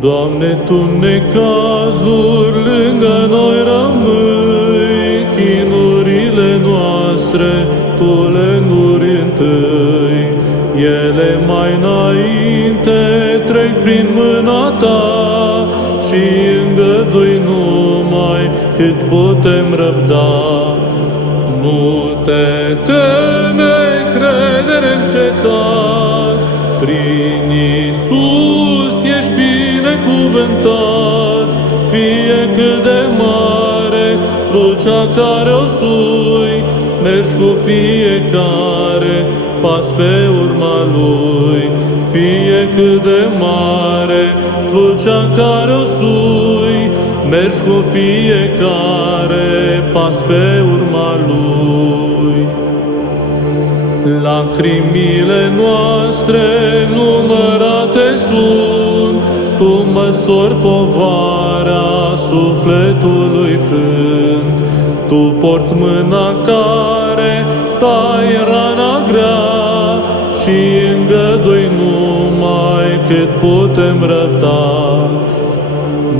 Doamne, Tu în necazuri lângă noi rămâi, chinurile noastre Tu le înguri întâi, ele mai înainte trec prin mâna Ta și îngădui numai cât putem răbda. Nu te teme, credere încetat, prin Iisus ești binecuvântat, fie cât de mare crucea care o sui, mergi cu fiecare pas pe urma Lui. Fie cât de mare crucea care o sui, mergi cu fiecare pas pe urma Lui. Lacrimile noastre numărate sunt, Tu măsori povara sufletului frânt. Tu porți mâna care tai rana grea și îngădui numai cât putem răbda.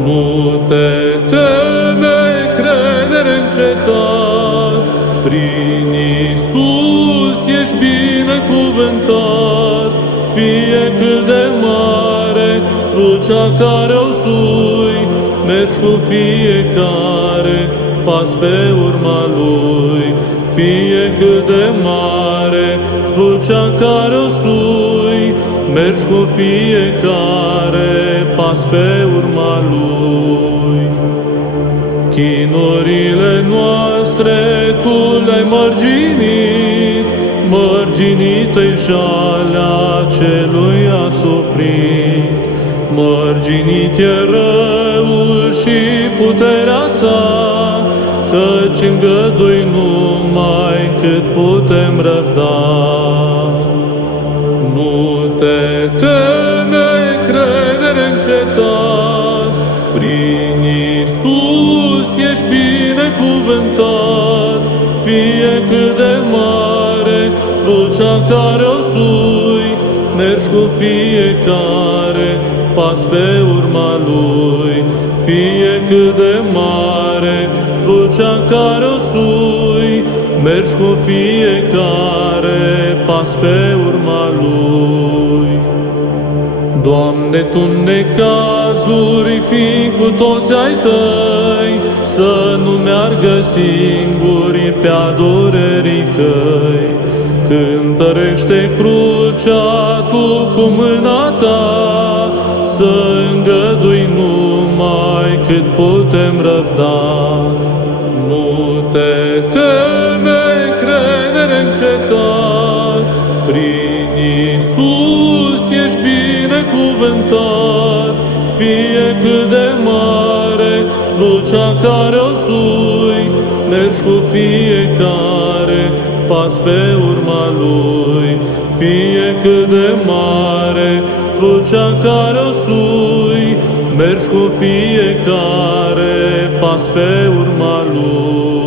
Nu te teme, credere încetat, prin Iisus ești binecuvântat, fie cât de mare crucea care o sui, mergi cu fiecare pas pe urma Lui. Fie cât de mare crucea care o sui, mergi cu fiecare pas pe urma Lui. Chinurile noastre Tu le-ai mărginit, mărginită-i jalea celui asuprit. Mărginit e răul și puterea sa, căci îngădui numai cât putem răbda. Nu te teme, credere încetat, prin Iisus ești binecuvântat, fie cât de mare crucea care o sui, mergi cu fiecare pas pe urma Lui. Fie cât de mare crucea care o sui, mergi cu fiecare pas pe urma Lui. Doamne, Tu în necazuri fii cu toți ai Tăi, să nu meargă singuri pe-a durerii căi. Cântărește crucea Tu cu mâna Ta, să îngădui numai cât putem răbda. Nu te teme, credere încetat, prin Iisus ești binecuvântat, fie cât de mare crucea care o sui, mergi cu fiecare pas pe urma Lui. Fie cât de mare crucea care o sui, mergi cu fiecare pas pe urma Lui.